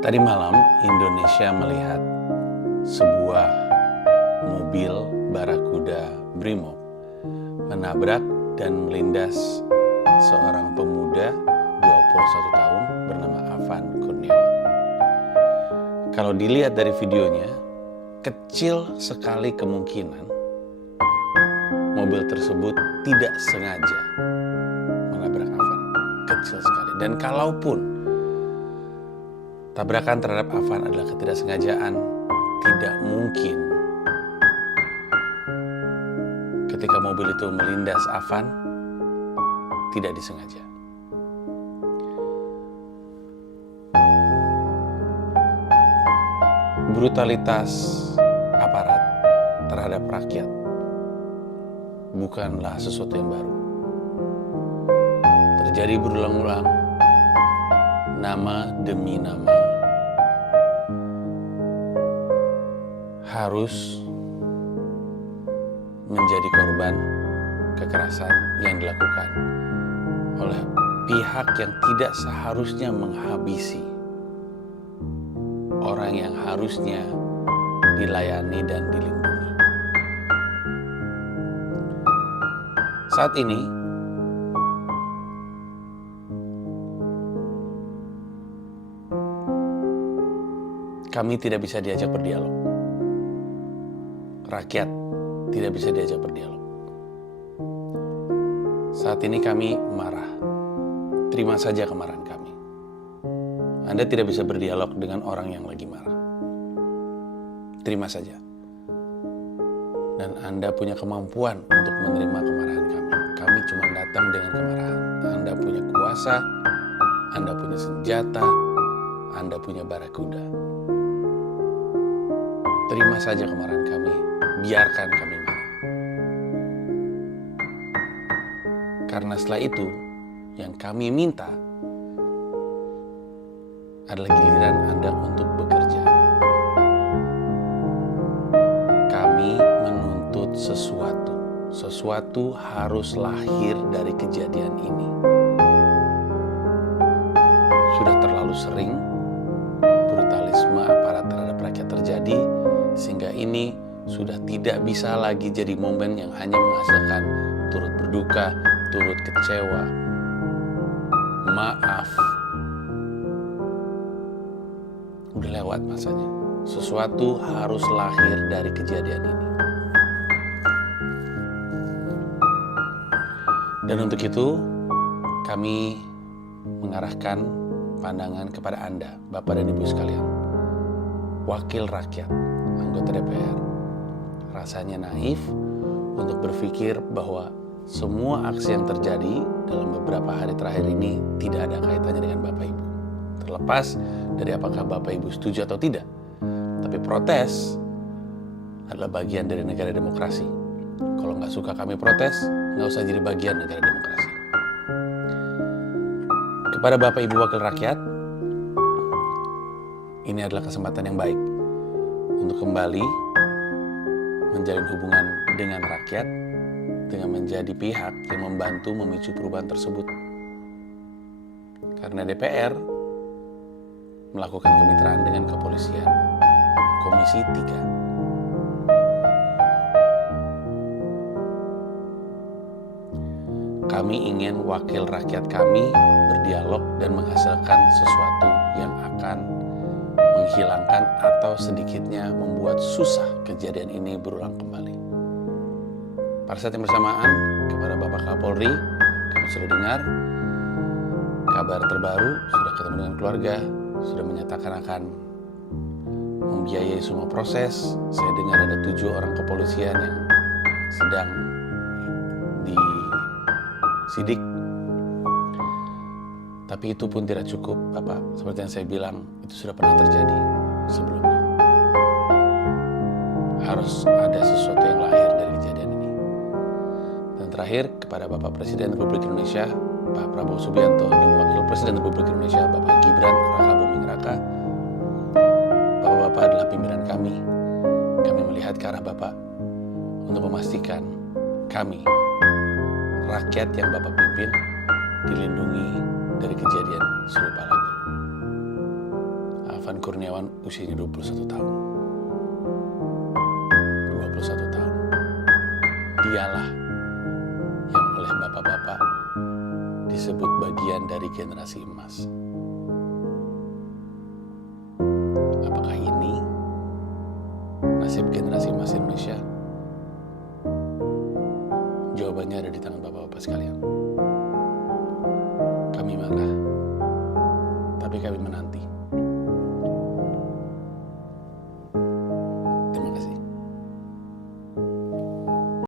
Tadi malam Indonesia melihat sebuah mobil Barakuda Brimob menabrak dan melindas seorang pemuda 21 tahun bernama Afan Kurniawan. Kalau dilihat dari videonya, kecil sekali kemungkinan mobil tersebut tidak sengaja menabrak Afan. Kecil sekali. Dan kalaupun tabrakan terhadap Afan adalah ketidaksengajaan, tidak mungkin ketika mobil itu melindas Afan tidak disengaja. Brutalitas aparat terhadap rakyat bukanlah sesuatu yang baru. Terjadi berulang-ulang, nama demi nama harus menjadi korban kekerasan yang dilakukan oleh pihak yang tidak seharusnya menghabisi orang yang harusnya dilayani dan dilindungi. Saat ini kami tidak bisa diajak berdialog. Rakyat tidak bisa diajak berdialog. Saat ini kami marah. Terima saja kemarahan kami. Anda tidak bisa berdialog dengan orang yang lagi marah. Terima saja. Dan Anda punya kemampuan untuk menerima kemarahan kami. Kami cuma datang dengan kemarahan. Anda punya kuasa, Anda punya senjata, Anda punya barakuda. Terima saja kemarahan kami, biarkan kami marah. Karena setelah itu, yang kami minta adalah giliran Anda untuk bekerja. Kami menuntut sesuatu. Sesuatu harus lahir dari kejadian ini. Sudah terlalu sering brutalisme aparat terhadap rakyat terjadi, sehingga ini sudah tidak bisa lagi jadi momen yang hanya menghasilkan turut berduka, turut kecewa, maaf. Udah lewat masanya. Sesuatu harus lahir dari kejadian ini. Dan untuk itu, kami mengarahkan pandangan kepada Anda, Bapak dan Ibu sekalian. Wakil rakyat, anggota DPR. Rasanya naif untuk berpikir bahwa semua aksi yang terjadi dalam beberapa hari terakhir ini tidak ada kaitannya dengan Bapak Ibu. Terlepas dari apakah Bapak Ibu setuju atau tidak. Tapi protes adalah bagian dari negara demokrasi. Kalau nggak suka kami protes, nggak usah jadi bagian negara demokrasi. Kepada Bapak Ibu Wakil Rakyat, ini adalah kesempatan yang baik untuk kembali menjalin hubungan dengan rakyat dengan menjadi pihak yang membantu memicu perubahan tersebut. Karena DPR melakukan kemitraan dengan kepolisian, Komisi 3. Kami ingin wakil rakyat kami berdialog dan menghasilkan sesuatu yang akan menghilangkan atau sedikitnya membuat susah kejadian ini berulang kembali. Pada saat yang bersamaan, kepada Bapak Kapolri, kami sudah dengar kabar terbaru, sudah ketemu dengan keluarga, sudah menyatakan akan membiayai semua proses. Saya dengar ada 7 orang kepolisian yang sedang disidik. Tapi itu pun tidak cukup, Bapak. Seperti yang saya bilang, itu sudah pernah terjadi sebelumnya. Harus ada sesuatu yang lahir dari kejadian ini. Dan terakhir, kepada Bapak Presiden Republik Indonesia, Pak Prabowo Subianto, dan Wakil Presiden Republik Indonesia, Bapak Gibran Raka Buming Raka. Bapak-bapak adalah pimpinan kami. Kami melihat ke arah Bapak untuk memastikan kami, rakyat yang Bapak pimpin, dilindungi dari kejadian serupa lagi. Ivan Kurniawan usianya 21 tahun. 21 tahun. Dialah yang oleh bapak-bapak disebut bagian dari generasi emas. Apakah ini nasib generasi emas Indonesia? Jawabannya ada di tangan bapak-bapak sekalian. Kami marah, tapi kami menanti.